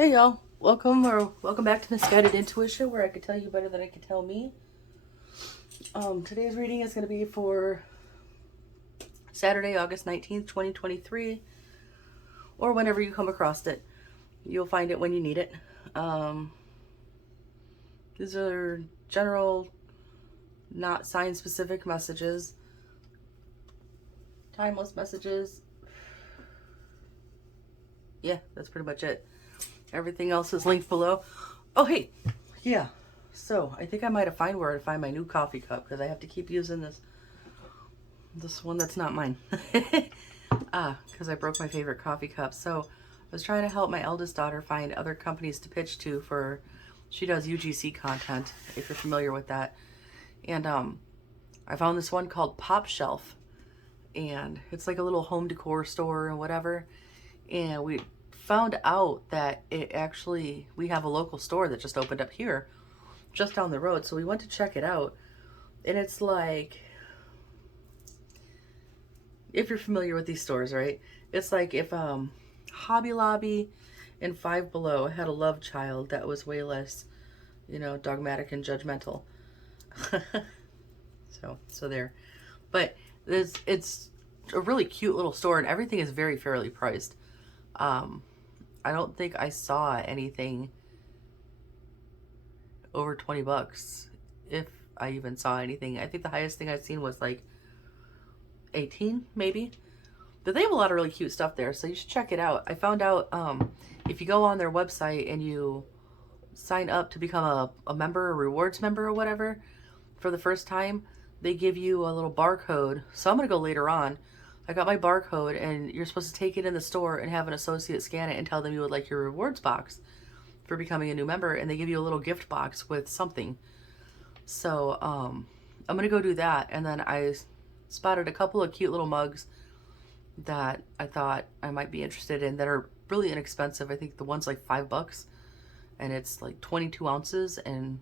Hey y'all, welcome back to Misguided Intuition, where I could tell you better than I could tell me. Today's reading is going to be for Saturday, August 19th, 2023, or whenever you come across it. You'll find it when you need it. These are general, not sign-specific messages. Timeless messages. Yeah, that's pretty much it. Everything else is linked below. Oh, hey. Yeah. So, I think I might have found where to find my new coffee cup, because I have to keep using this one that's not mine. Because I broke my favorite coffee cup. So, I was trying to help my eldest daughter find other companies to pitch to for, she does UGC content, if you're familiar with that. And I found this one called Pop Shelf. And it's like a little home decor store and whatever. And we found out that we have a local store that just opened up here, just down the road. So we went to check it out. And it's like, if you're familiar with these stores, right? It's like if Hobby Lobby and Five Below had a love child that was way less, dogmatic and judgmental. so there. But it's a really cute little store, and everything is very fairly priced. I don't think I saw anything over 20 bucks, if I even saw anything. I think the highest thing I've seen was like 18, maybe. But they have a lot of really cute stuff there, so you should check it out. I found out if you go on their website and you sign up to become a member, a rewards member or whatever, for the first time, they give you a little barcode. So I'm going to go later on. I got my barcode, and you're supposed to take it in the store and have an associate scan it and tell them you would like your rewards box for becoming a new member, and they give you a little gift box with something. So I'm going to go do that, and then I spotted a couple of cute little mugs that I thought I might be interested in that are really inexpensive. I think the one's like $5, and it's like 22 ounces, and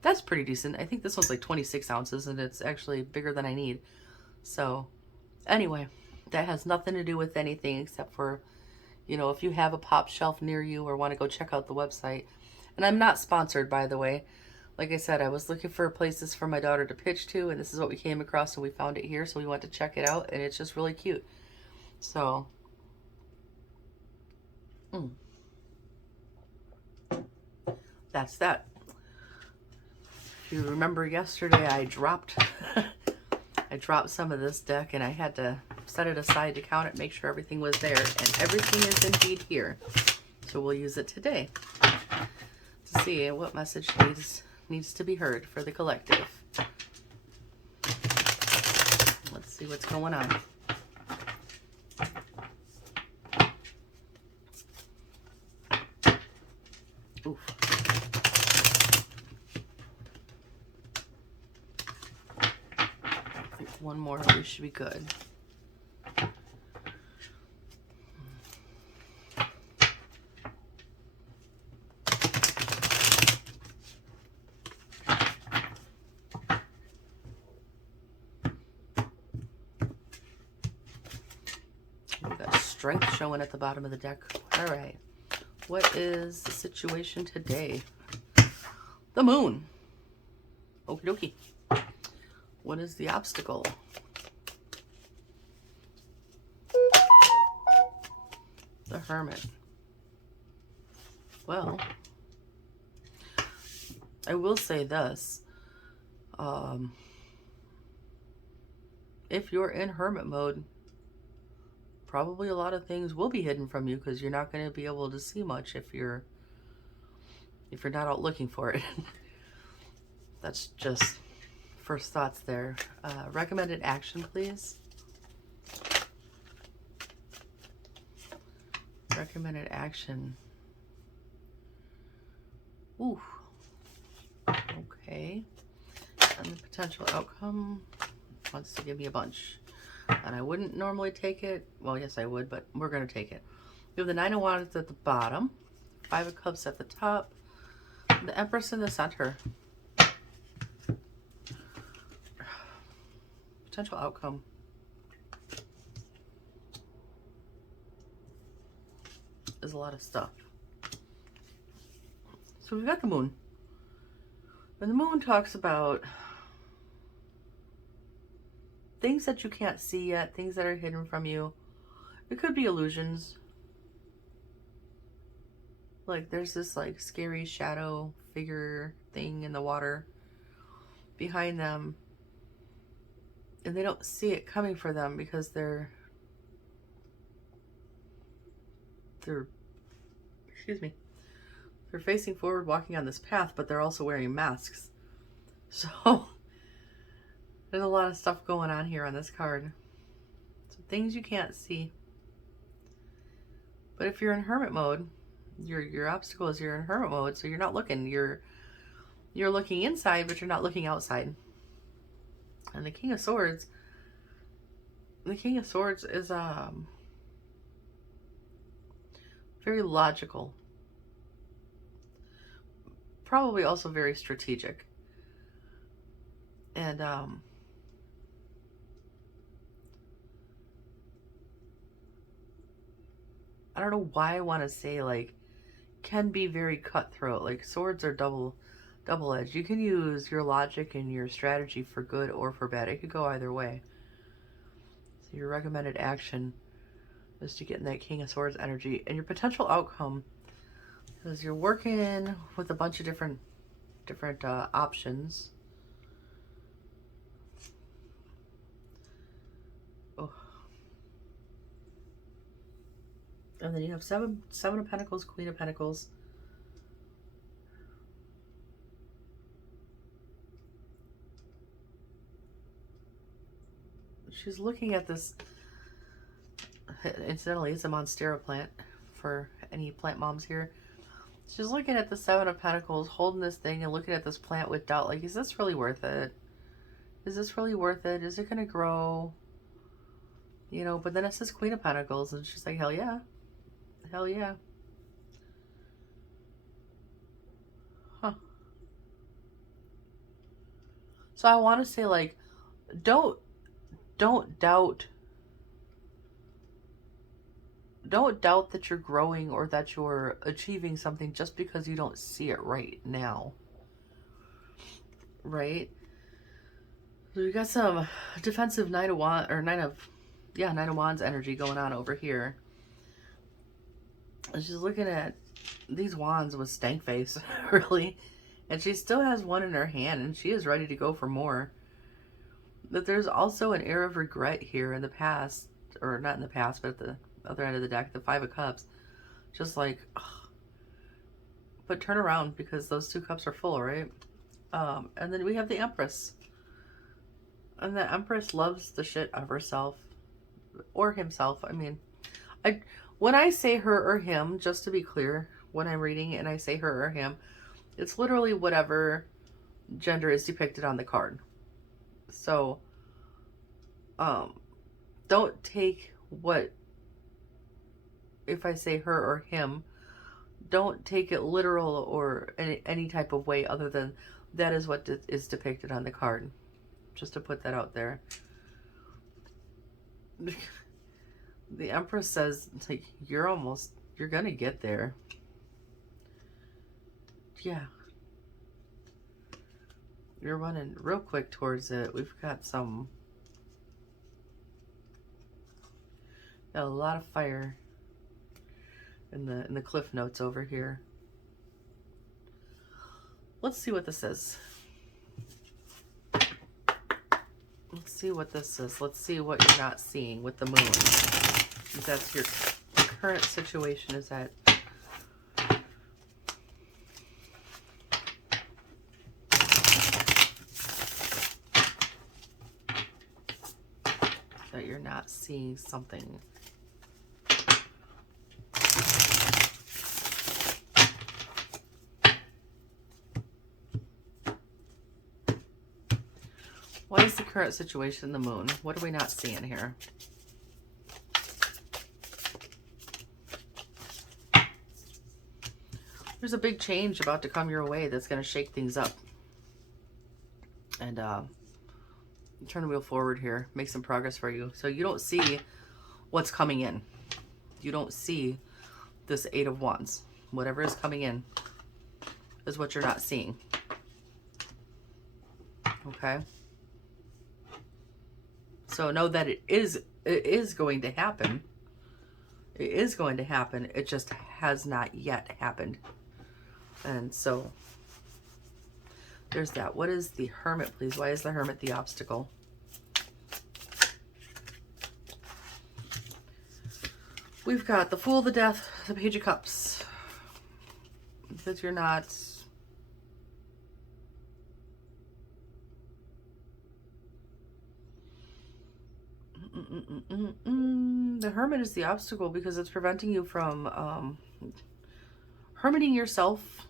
that's pretty decent. I think this one's like 26 ounces, and it's actually bigger than I need. So anyway, that has nothing to do with anything except for, if you have a pop shelf near you or want to go check out the website. And I'm not sponsored, by the way. Like I said, I was looking for places for my daughter to pitch to, and this is what we came across, and we found it here, so we went to check it out, and it's just really cute. So, that's that. If you remember yesterday, I dropped some of this deck, and I had to set it aside to count it, make sure everything was there, and everything is indeed here. So we'll use it today to see what message needs to be heard for the collective. Let's see what's going on. Oof. I think one more, we should be good. Strength showing at the bottom of the deck. All right. What is the situation today? The moon. Okie dokie. What is the obstacle? The hermit. Well, I will say this. If you're in hermit mode, probably a lot of things will be hidden from you, because you're not going to be able to see much if you're not out looking for it. That's just first thoughts there. Recommended action, please. Recommended action. Ooh. Okay. And the potential outcome wants to give me a bunch. And I wouldn't normally take it. Well, yes, I would, but we're going to take it. We have the Nine of Wands at the bottom, Five of Cups at the top, the Empress in the center. Potential outcome. Is a lot of stuff. So we've got the moon. And the moon talks about things that you can't see yet, things that are hidden from you. It could be illusions. Like there's this like scary shadow figure thing in the water behind them. And they don't see it coming for them because they're excuse me, they're facing forward walking on this path, but they're also wearing masks. So there's a lot of stuff going on here on this card. Some things you can't see. But if you're in hermit mode, your obstacle is you're in hermit mode, so you're not looking. You're looking inside, but you're not looking outside. And the King of Swords is very logical. Probably also very strategic. And I don't know why I want to say like can be very cutthroat. Like swords are double-edged. You can use your logic and your strategy for good or for bad. It could go either way. So your recommended action is to get in that King of Swords energy, and your potential outcome is you're working with a bunch of different options. Oh. And then you have seven of Pentacles, Queen of Pentacles. She's looking at this. Incidentally, it's a Monstera plant for any plant moms here. She's looking at the Seven of Pentacles, holding this thing and looking at this plant with doubt. Like, is this really worth it? Is this really worth it? Is it going to grow? You know, but then it says Queen of Pentacles, and she's like, hell yeah. Hell yeah. Huh. So I want to say, like, don't doubt that you're growing or that you're achieving something just because you don't see it right now. Right? So we got some defensive Nine of Wands energy going on over here. And she's looking at these wands with stank face, really. And she still has one in her hand, and she is ready to go for more. But there's also an air of regret here in the past, or not in the past, but at the other end of the deck, the Five of Cups. Just like, ugh. But turn around because those two cups are full, right? And then we have the Empress. And the Empress loves the shit out of herself. Or himself. I mean, when I say her or him, just to be clear, when I'm reading and I say her or him, it's literally whatever gender is depicted on the card. So, don't take what, if I say her or him, don't take it literal or any type of way other than that is what is depicted on the card. Just to put that out there. The Empress says, like, you're gonna get there. Yeah. You're running real quick towards it. We've got a lot of fire in the cliff notes over here. Let's see what this is. Let's see what this is. Let's see what you're not seeing with the moon. If that's your current situation, is that you're not seeing something. What is the current situation in the moon? What are we not seeing here? There's a big change about to come your way that's going to shake things up. And turn the wheel forward here. Make some progress for you. So you don't see what's coming in. You don't see this Eight of Wands. Whatever is coming in is what you're not seeing. Okay? So know that it is going to happen. It is going to happen. It just has not yet happened. And so there's that. What is the Hermit, please? Why is the Hermit the obstacle? We've got the Fool, the Death, the Page of Cups. Because you're not... The Hermit is the obstacle because it's preventing you from hermiting yourself.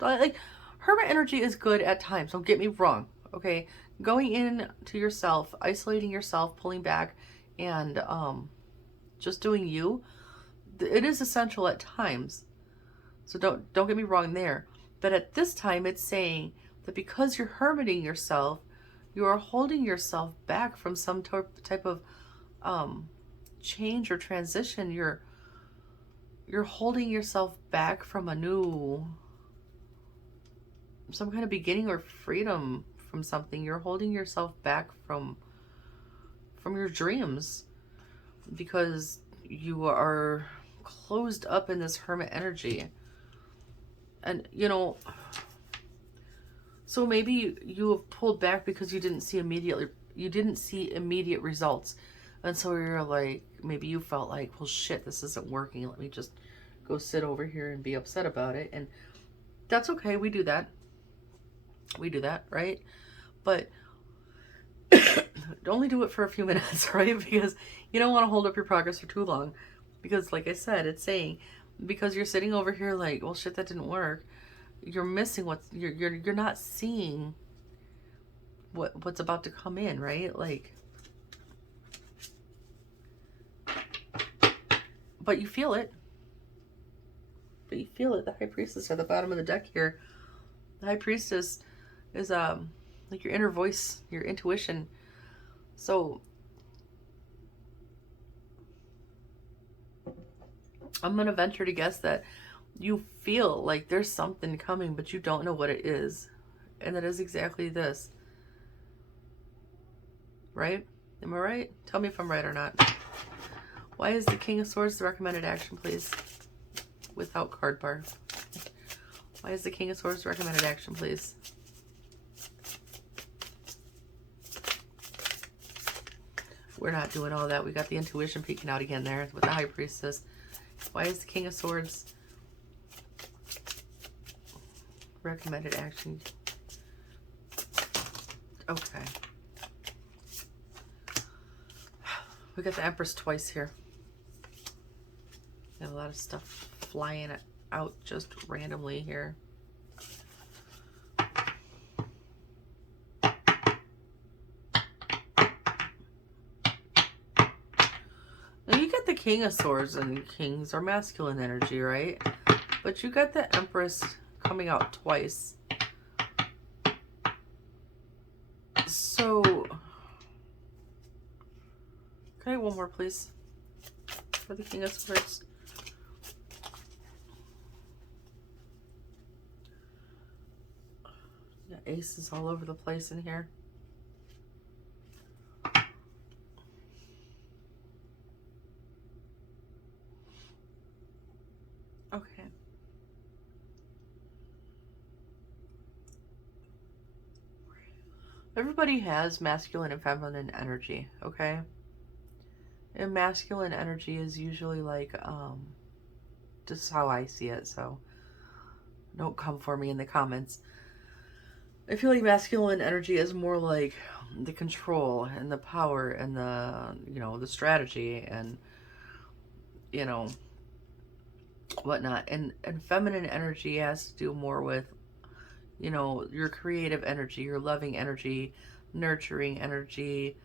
Like, Hermit energy is good at times, don't get me wrong, okay? Going in to yourself, isolating yourself, pulling back, and just doing you, it is essential at times. So don't get me wrong there. But at this time, it's saying that because you're hermiting yourself, you are holding yourself back from some type of change or transition. You're holding yourself back from some kind of beginning or freedom from something. You're holding yourself back from your dreams because you are closed up in this Hermit energy. And so maybe you have pulled back because you didn't see immediate results. And so you're like, maybe you felt like, well, shit, this isn't working. Let me just go sit over here and be upset about it. And that's okay. We do that. Right? But only do it for a few minutes, right? Because you don't want to hold up your progress for too long. Because like I said, it's saying, because you're sitting over here like, well, shit, that didn't work. You're missing you're not seeing what's about to come in, right? Like, but you feel it. The High Priestess at the bottom of the deck here. The High Priestess is like your inner voice, your intuition. So I'm gonna venture to guess that you feel like there's something coming, but you don't know what it is. And that is exactly this. Right? Am I right? Tell me if I'm right or not. Why is the King of Swords the recommended action, please? Without card bar. Why is the King of Swords the recommended action, please? We're not doing all that. We got the intuition peeking out again there with the High Priestess. Why is the King of Swords recommended action? Okay. We got the Empress twice here. Got a lot of stuff flying out just randomly here. Now you got the King of Swords, and kings are masculine energy, right? But you got the Empress coming out twice. So, okay, one more, please, for the King of Swords. Yeah, aces all over the place in here. Okay. Everybody has masculine and feminine energy, okay? And masculine energy is usually like, just how I see it, so don't come for me in the comments. I feel like masculine energy is more like the control and the power and the, the strategy and, whatnot. And feminine energy has to do more with, your creative energy, your loving energy, nurturing energy,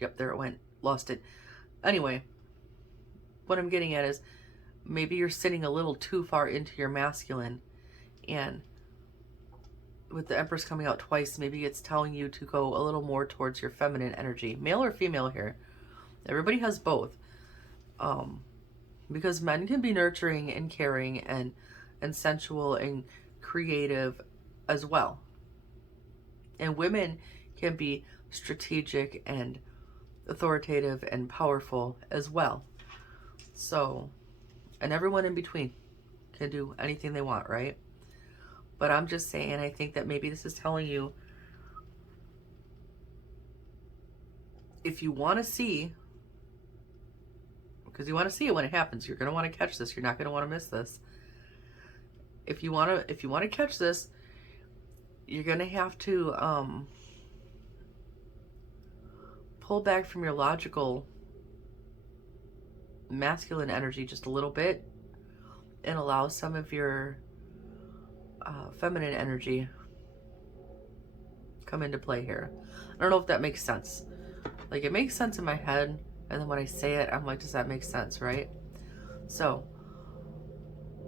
yep, there it went. Lost it. Anyway, what I'm getting at is maybe you're sitting a little too far into your masculine, and with the Empress coming out twice, maybe it's telling you to go a little more towards your feminine energy. Male or female here. Everybody has both. Because men can be nurturing and caring and sensual and creative as well. And women can be strategic and authoritative and powerful as well. So, and everyone in between can do anything they want, right? But I'm just saying, I think that maybe this is telling you, if you want to see, because you want to see it when it happens, you're going to want to catch this. You're not going to want to miss this. If you want to catch this, you're going to have to pull back from your logical masculine energy just a little bit and allow some of your feminine energy come into play here. I don't know if that makes sense. Like, it makes sense in my head, and then when I say it, I'm like, does that make sense, right? So,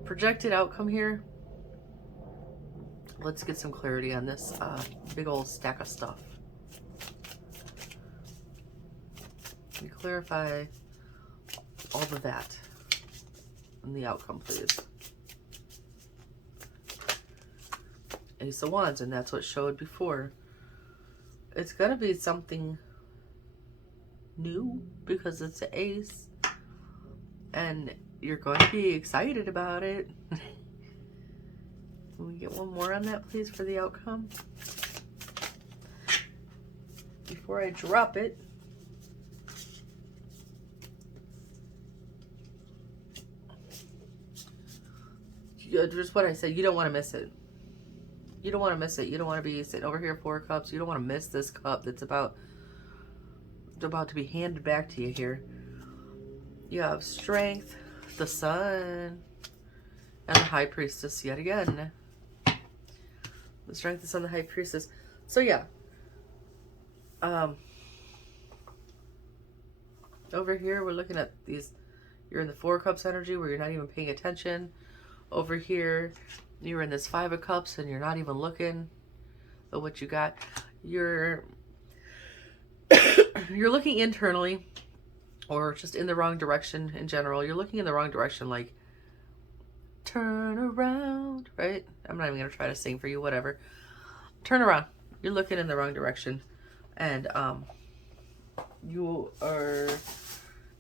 projected outcome here. Let's get some clarity on this big old stack of stuff. Can you clarify all of that in the outcome, please? Ace of Wands, and that's what showed before. It's going to be something new because it's an ace, and you're going to be excited about it. Can we get one more on that, please, for the outcome? Before I drop it. Just what I said, you don't want to miss it. You don't want to miss it. You don't want to be sitting over here, 4 cups. You don't want to miss this cup that's about to be handed back to you here. You have strength, the sun, and the high priestess yet again. The strength, the sun, the high priestess. So yeah. Over here, we're looking at these. You're in the 4 cups energy where you're not even paying attention. Over here, you're in this 5 of cups and you're not even looking at what you got. You're looking internally, or just in the wrong direction in general. You're looking in the wrong direction, like, turn around, right? I'm not even going to try to sing for you, whatever. Turn around. You're looking in the wrong direction. And you are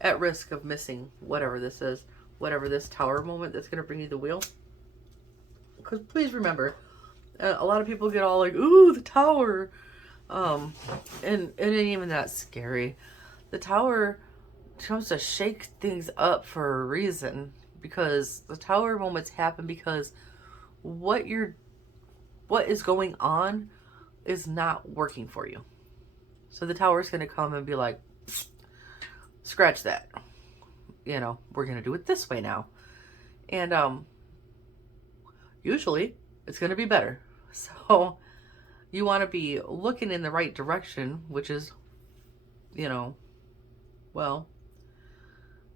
at risk of missing whatever this is. Whatever this tower moment that's going to bring you the wheel. Because please remember, a lot of people get all like, ooh, the tower. And it ain't even that scary. The tower comes to shake things up for a reason. Because the tower moments happen because what is going on is not working for you. So the tower is going to come and be like, scratch that. You know, we're going to do it this way now. And usually it's going to be better. So you want to be looking in the right direction, which is, you know, well,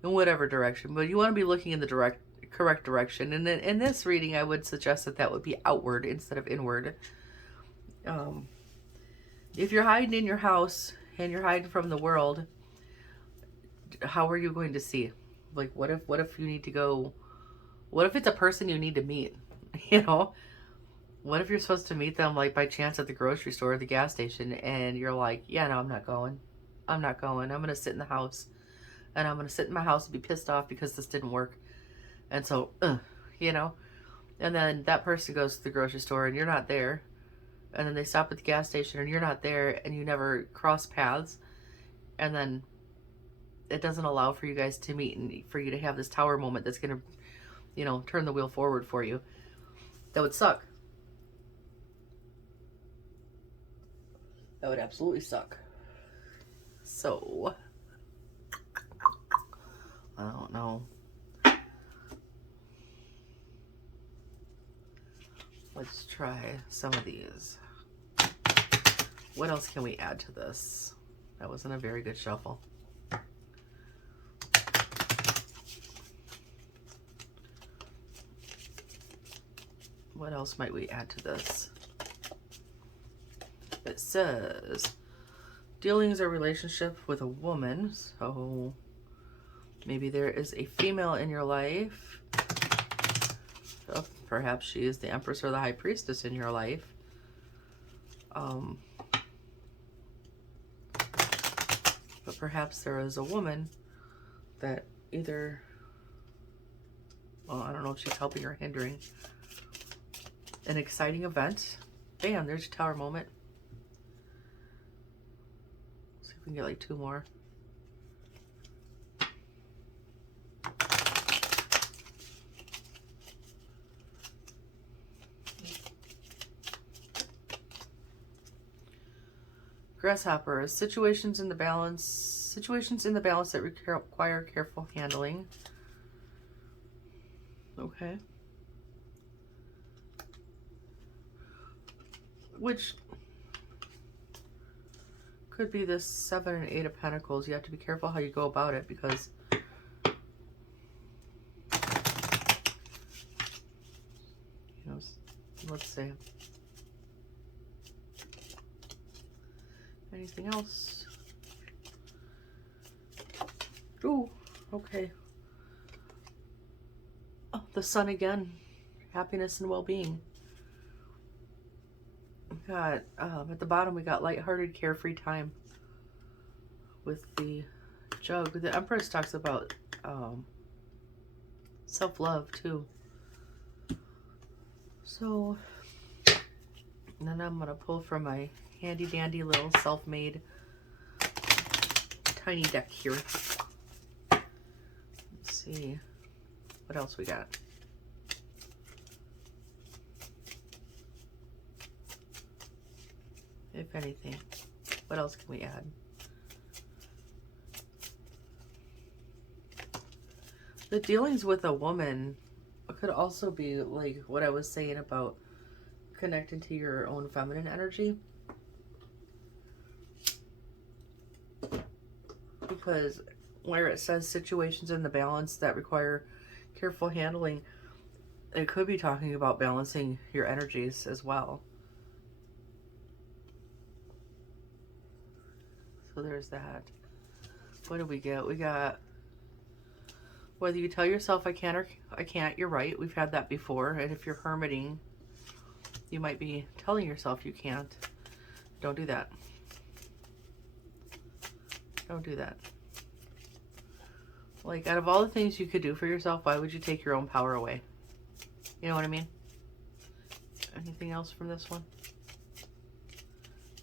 in whatever direction. But you want to be looking in the correct direction. And then in this reading, I would suggest that would be outward instead of inward. If you're hiding in your house and you're hiding from the world, how are you going to see? Like, what if you need to go, what if it's a person you need to meet? You know, what if you're supposed to meet them, like, by chance at the grocery store or the gas station, and you're like, yeah, no, I'm not going. I'm going to sit in the house, and I'm going to sit in my house and be pissed off because this didn't work. And so, you know, and then that person goes to the grocery store and you're not there. And then they stop at the gas station and you're not there, and you never cross paths. And then it doesn't allow for you guys to meet and for you to have this tower moment that's going to, you know, turn the wheel forward for you. That would suck. That would absolutely suck. So, I don't know. Let's try some of these. What else can we add to this? That wasn't a very good shuffle. What else might we add to this? It says, dealings or relationship with a woman. So Maybe there is a female in your life. Oh, perhaps she is the Empress or the High Priestess in your life. But perhaps there is a woman that either, well, I don't know if she's helping or hindering an exciting event. Bam, there's your Tower moment. See if we can get like 2 more. Grasshopper, situations in the balance that require careful handling. Okay. Which could be this 7 and 8 of Pentacles. You have to be careful how you go about it, because you know, let's see. Anything else? Ooh, okay. Oh, the Sun again. Happiness and well-being. We got, at the bottom, we got lighthearted, carefree time. With the Jug. The Empress talks about self-love, too. So, and then I'm going to pull from my handy dandy little self-made tiny deck here. Let's see what else we got. If anything, what else can we add? The dealings with a woman could also be like what I was saying about connecting to your own feminine energy. Because where it says situations in the balance that require careful handling, it could be talking about balancing your energies as well. So there's that. What do we get? We got, whether you tell yourself I can or I can't, you're right. We've had that before. And if you're hermiting, you might be telling yourself you can't. Don't do that. Don't do that. Like, out of all the things you could do for yourself, why would you take your own power away? You know what I mean? Anything else from this one?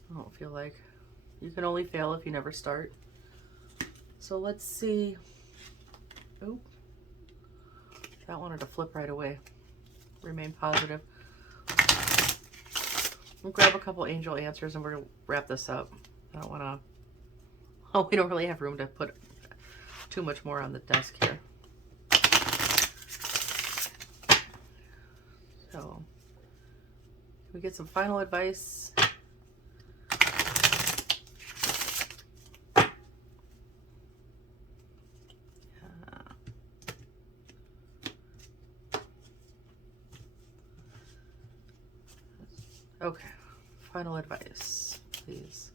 I don't feel like. You can only fail if you never start. So let's see. Oh, that wanted to flip right away. Remain positive. We'll grab a couple angel answers and we're going to wrap this up. I don't want to. Oh, we don't really have room to put too much more on the desk here. So, can we get some final advice? Okay, final advice, please.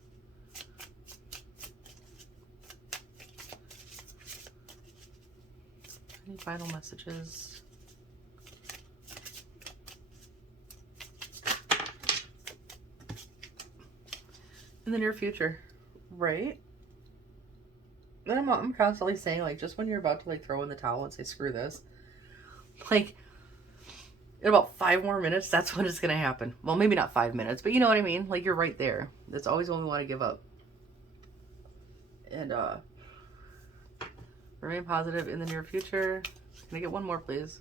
Any final messages? In the near future, right? Then I'm constantly saying, like, just when you're about to, like, throw in the towel and say, screw this, like, in about 5 more minutes, that's when it's going to happen. Well, maybe not 5 minutes, but you know what I mean? Like, you're right there. That's always when we want to give up. And, remain positive in the near future. Can I get one more, please?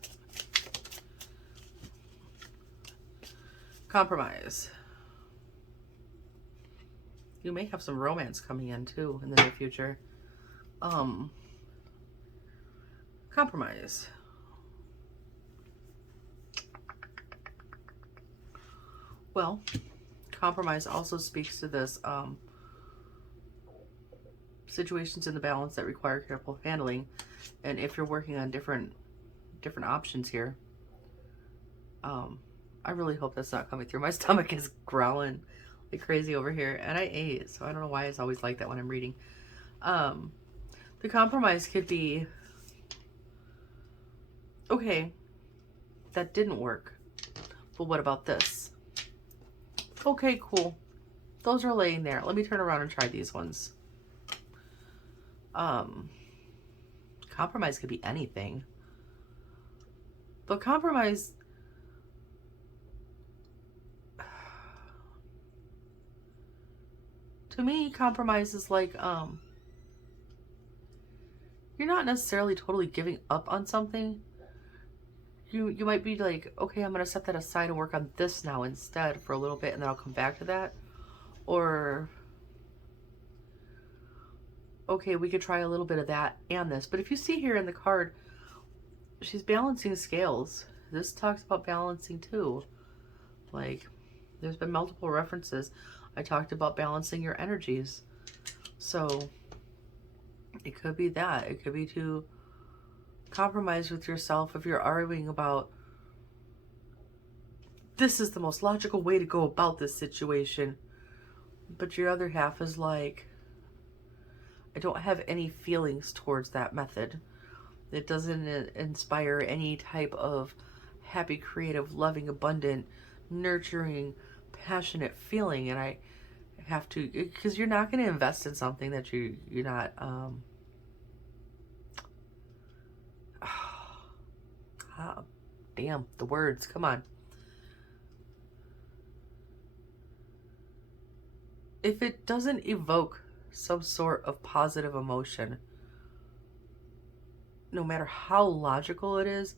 Compromise. You may have some romance coming in, too, in the near future. Compromise. Well, compromise also speaks to this, situations in the balance that require careful handling. And if you're working on different options here, I really hope that's not coming through. My stomach is growling like crazy over here, and I ate, so I don't know why it's always like that when I'm reading. The compromise could be Okay, that didn't work. But what about this? Okay, cool. Those are laying there. Let me turn around and try these ones. Compromise could be anything. But compromise... To me, compromise is like, you're not necessarily totally giving up on something. You might be like, okay, I'm going to set that aside and work on this now instead for a little bit, and then I'll come back to that. Or, okay, we could try a little bit of that and this. But if you see here in the card, she's balancing scales. This talks about balancing too. Like, there's been multiple references. I talked about balancing your energies. So, it could be that. It could be to compromise with yourself if you're arguing about, this is the most logical way to go about this situation. But your other half is like, I don't have any feelings towards that method. It doesn't inspire any type of happy, creative, loving, abundant, nurturing, passionate feeling. And I have to, because you're not going to invest in something that you're not, damn, the words, come on. If it doesn't evoke some sort of positive emotion, no matter how logical it is,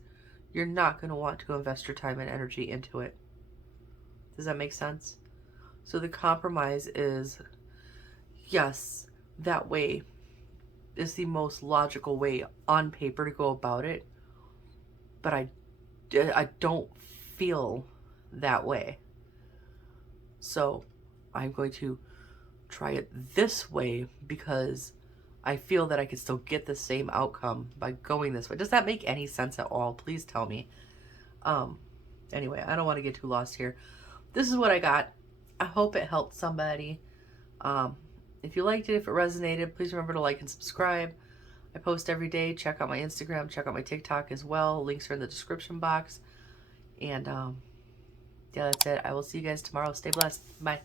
you're not going to want to invest your time and energy into it. Does that make sense? So the compromise is, yes, that way is the most logical way on paper to go about it, but I don't feel that way. So I'm going to try it this way because I feel that I could still get the same outcome by going this way. Does that make any sense at all? Please tell me. Anyway, I don't want to get too lost here. This is what I got. I hope it helped somebody. If you liked it, if it resonated, please remember to like and subscribe. I post every day. Check out my Instagram. Check out my TikTok as well. Links are in the description box. And yeah, that's it. I will see you guys tomorrow. Stay blessed. Bye.